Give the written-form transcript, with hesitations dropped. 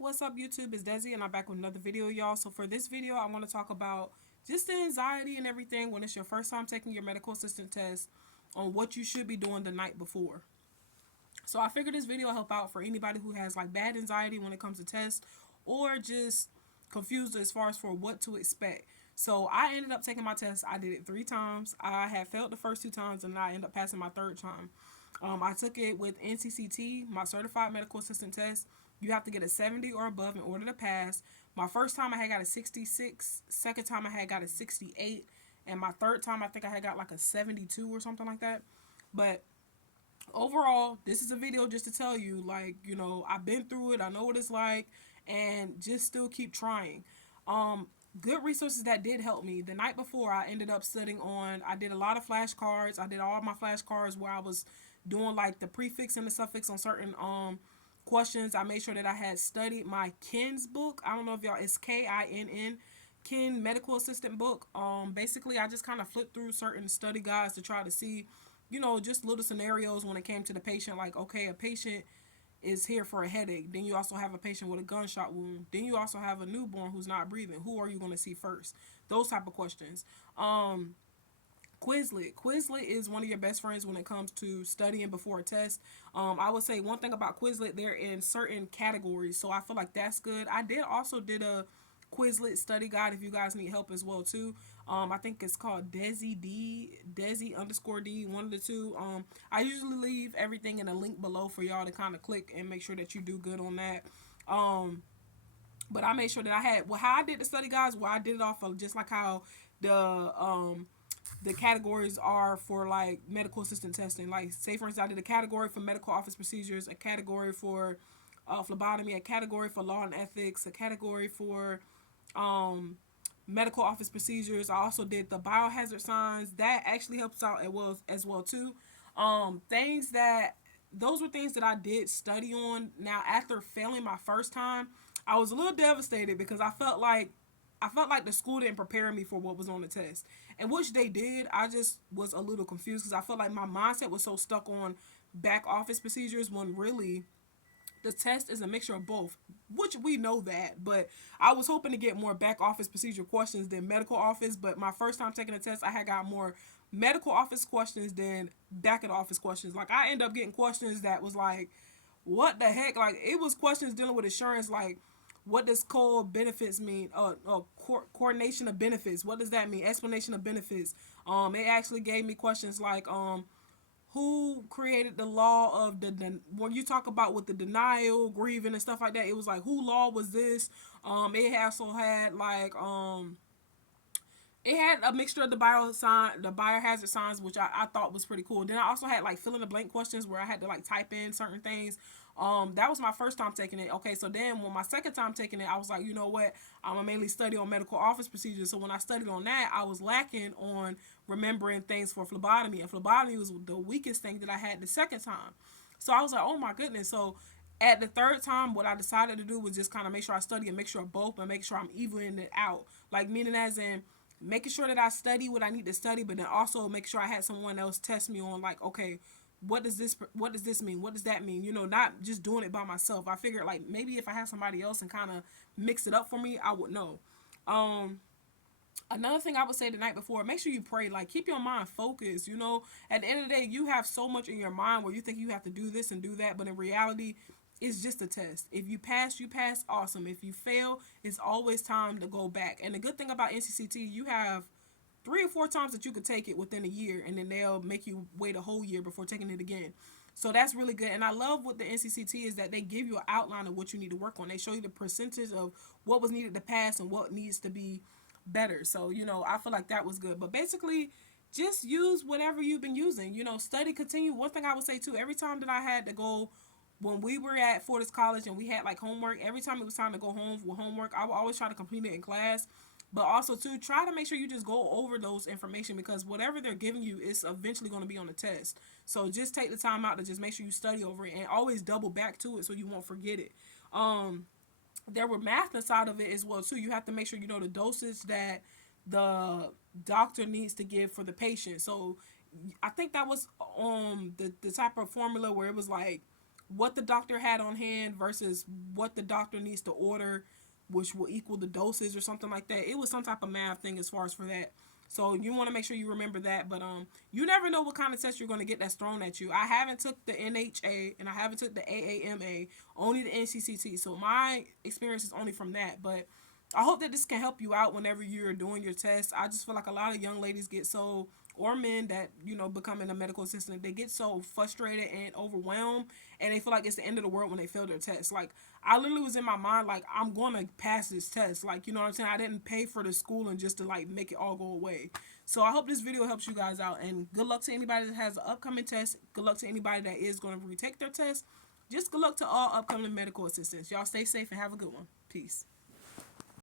What's up, YouTube? It's Desi, and I'm back with another video, y'all. So for this video, I want to talk about just the anxiety and everything when it's your first time taking your medical assistant test, on what you should be doing the night before. So I figured this video will help out for anybody who has like bad anxiety when it comes to tests, or just confused as far as for what to expect. So I ended up taking my test. I did it 3 times. I had failed the first 2 times, and I ended up passing my third time. I took it with NCCT, my certified medical assistant test. You have to get a 70 or above in order to pass. My first time I had got a 66, second time I had got a 68, and my third time I think I had got like a 72 or something like that. But overall, this is a video just to tell you, like, I've been through it, I know what it's like, and just still keep trying. Um, Good resources that did help me. The night before, I ended up studying on, I did a lot of flashcards. I did all my flashcards where I was doing like the prefix and the suffix on certain questions. I made sure that I had studied my KINS book. I don't know if y'all, it's KINN, Kin medical assistant book. Basically, I just kind of flipped through certain study guides to try to see, just little scenarios when it came to the patient. Like, okay, a patient is here for a headache. Then you also have a patient with a gunshot wound. Then you also have a newborn who's not breathing. Who are you going to see first? Those type of questions. Quizlet. Quizlet is one of your best friends when it comes to studying before a test. I would say one thing about Quizlet, they're in certain categories, so I feel like that's good. I did also did a Quizlet study guide if you guys need help as well too. I think it's called Desi underscore D, one of the two. I usually leave everything in a link below for y'all to kind of click and make sure that you do good on that. Um, but I made sure that I had, well, how I did the study guides, well, I did it off of just like how the categories are for like medical assistant testing. Like, say for instance, I did a category for medical office procedures, a category for phlebotomy, a category for law and ethics, a category for um, medical office procedures. I also did the biohazard signs. That actually helps out as well too. Things that Those were things that I did study on. Now, after failing my first time, I was a little devastated because I felt like the school didn't prepare me for what was on the test, and which they did. I just was a little confused because I felt like my mindset was so stuck on back office procedures when really the test is a mixture of both, which we know that. But I was hoping to get more back office procedure questions than medical office. But my first time taking the test, I had got more medical office questions than back of the office questions. Like, I ended up getting questions that was like, what the heck? Like, it was questions dealing with insurance, like, what does core benefits mean? Coordination of benefits. What does that mean? Explanation of benefits. It actually gave me questions like, who created the law of when you talk about with the denial, grieving, and stuff like that. It was like, who law was this? It also had like it had a mixture of the biohazard signs, which I thought was pretty cool. Then I also had like fill in the blank questions where I had to like type in certain things. That was my first time taking it. Okay, so then when my second time taking it, I was like, you know what? I'm gonna mainly study on medical office procedures. So when I studied on that, I was lacking on remembering things for phlebotomy, and phlebotomy was the weakest thing that I had the second time. So I was like, oh my goodness. So at the third time, what I decided to do was just kind of make sure I study and make sure of both, and make sure I'm evening it out. Like, meaning as in making sure that I study what I need to study, but then also make sure I had someone else test me on, like, okay, what does this mean? What does that mean? Not just doing it by myself. I figured like maybe if I had somebody else and kind of mix it up for me, I would know. Um, Another thing I would say the night before, make sure you pray. Like, keep your mind focused. At the end of the day, you have so much in your mind where you think you have to do this and do that, but in reality, it's just a test. If you pass, you pass, awesome. If you fail, it's always time to go back. And the good thing about NCCT, you have 3 or 4 times that you could take it within a year, and then they'll make you wait a whole year before taking it again. So that's really good. And I love what the NCCT is, that they give you an outline of what you need to work on. They show you the percentage of what was needed to pass and what needs to be better. So, I feel like that was good. But basically, just use whatever you've been using. Study, continue. One thing I would say too, every time that I had to go, when we were at Fortis College and we had like homework, every time it was time to go home with homework, I would always try to complete it in class. But also too, try to make sure you just go over those information, because whatever they're giving you is eventually going to be on the test. So just take the time out to just make sure you study over it, and always double back to it so you won't forget it. Um, there were math inside of it as well too. You have to make sure you know the dosage that the doctor needs to give for the patient. So I think that was the type of formula where it was like what the doctor had on hand versus what the doctor needs to order, which will equal the doses or something like that. It was some type of math thing as far as for that. So you want to make sure you remember that. But you never know what kind of test you're going to get that's thrown at you. I haven't took the NHA and I haven't took the AAMA, only the NCCT. So my experience is only from that. But I hope that this can help you out whenever you're doing your test. I just feel like a lot of young ladies get so, or men that, you know, becoming a medical assistant, they get so frustrated and overwhelmed, and they feel like it's the end of the world when they fail their test. Like, I literally was in my mind, like, I'm going to pass this test. Like, you know what I'm saying? I didn't pay for the schooling just to, like, make it all go away. So I hope this video helps you guys out, and good luck to anybody that has an upcoming test. Good luck to anybody that is going to retake their test. Just good luck to all upcoming medical assistants. Y'all stay safe and have a good one. Peace.